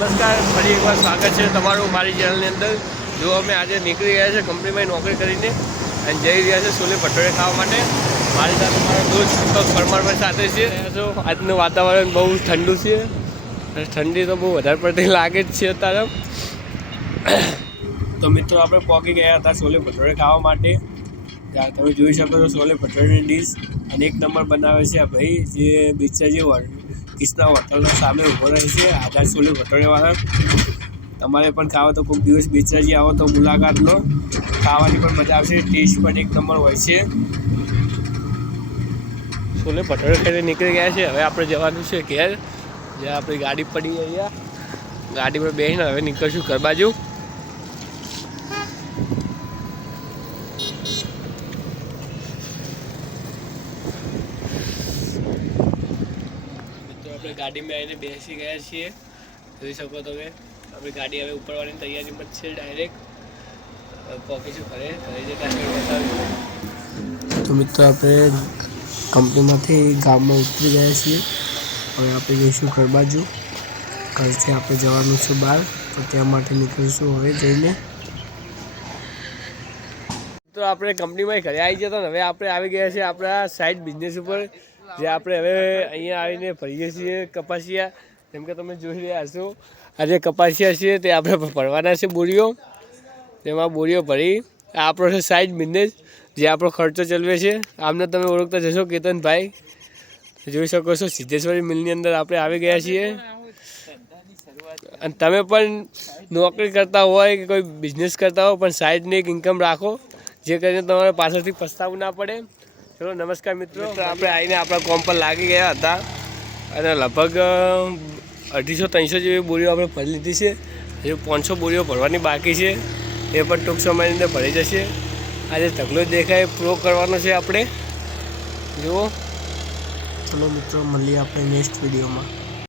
નમસ્કાર, ફરી એકવાર સ્વાગત છે તમારું મારી ચેનલની અંદર. જો અમે આજે નીકળી ગયા છે કંપનીમાં નોકરી કરીને અને જઈ રહ્યા છે છોલે ભટુરે ખાવા માટે. મારી સાથે મારા દોસ્ત દીપક પરમારભાઈ સાથે છે. આજનું વાતાવરણ બહુ ઠંડુ છે અને ઠંડી તો બહુ વધારે પડતી લાગે જ છે અત્યારે. તો મિત્રો આપણે પહોંચી ગયા હતા છોલે ભટુરે ખાવા માટે. તમે જોઈ શકો છો છોલે ભટુરેની ડીશ અને એક નંબર બનાવે છે આ ભાઈ, જે બિચાજી કિસ્ના હોટલના સામે ઊભો રહે છે આધાર છોલે ભટુરેવાળા. તમારે પણ ખાવા તો કોઈ દિવસ બિચાજી આવો તો મુલાકાત લો, ખાવાની પણ મજા આવશે, ટેસ્ટ પણ એક નંબર હોય છે. છોલે ભટુરે ખાઈને નીકળી ગયા છે. હવે આપણે જવાનું છે ઘેર, જ્યાં આપણી ગાડી પડી અહીંયા. ગાડી પર બેસીને હવે નીકળશું ઘર બાજુ. આપણે ગાડીમાં આવીને બેસી ગયા છીએ, જોઈ શકો તમે. આપણી ગાડી હવે ઉપરવાની તૈયારીમાં જ છે. ડાયરેક્ટ પહોંચીશું ઘરે જતા બતાવીશું. તો મિત્રો આપણે કંપનીમાંથી ગામમાં ઉતરી ગયા છીએ. હવે આપણે જઈશું ઘર બાજુ. ઘરથી આપણે જવાનું છે બહાર, તો ત્યાં માટે નીકળીશું હવે જઈને. તો આપણે કંપનીમાં ઘરે આવી જતા, હવે આપણે આવી ગયા છીએ આપણા સાઈડ બિઝનેસ ઉપર, જે આપણે હવે અહીંયા આવીને ભરીએ છીએ કપાસિયા. જેમ કે તમે જોઈ રહ્યા છો, આ જે કપાસિયા છે તે આપણે ભરવાના છે બોરીઓ. તેમાં બોરીઓ ભરી આપણો છે સાઈડ બિઝનેસ, જે આપણો ખર્ચો ચલાવે છે. આમને તમે ઓળખતા જશો, કેતનભાઈ. જોઈ શકો છો સિદ્ધેશ્વરી મિલની અંદર આપણે આવી ગયા છીએ. અને તમે પણ નોકરી કરતા હોય કે કોઈ બિઝનેસ કરતા હોય, પણ સાઈડની એક ઇન્કમ રાખો, જે કરીને તમારે પાછળથી પસ્તાવું ના પડે. ચલો નમસ્કાર મિત્રો. આપણે આવીને આપણા કોમ પર લાગી ગયા હતા અને લગભગ 250-300 જેવી બોરીઓ આપણે ભરી લીધી છે. હજુ 500 બોરીઓ ભરવાની બાકી છે, એ પણ ટૂંક સમયની અંદર ભરી જશે. આજે ઢગલો દેખાય પ્રો કરવાનો છે આપણે. જુઓ. ચલો મિત્રો, મળીએ આપણે નેક્સ્ટ વિડીયોમાં.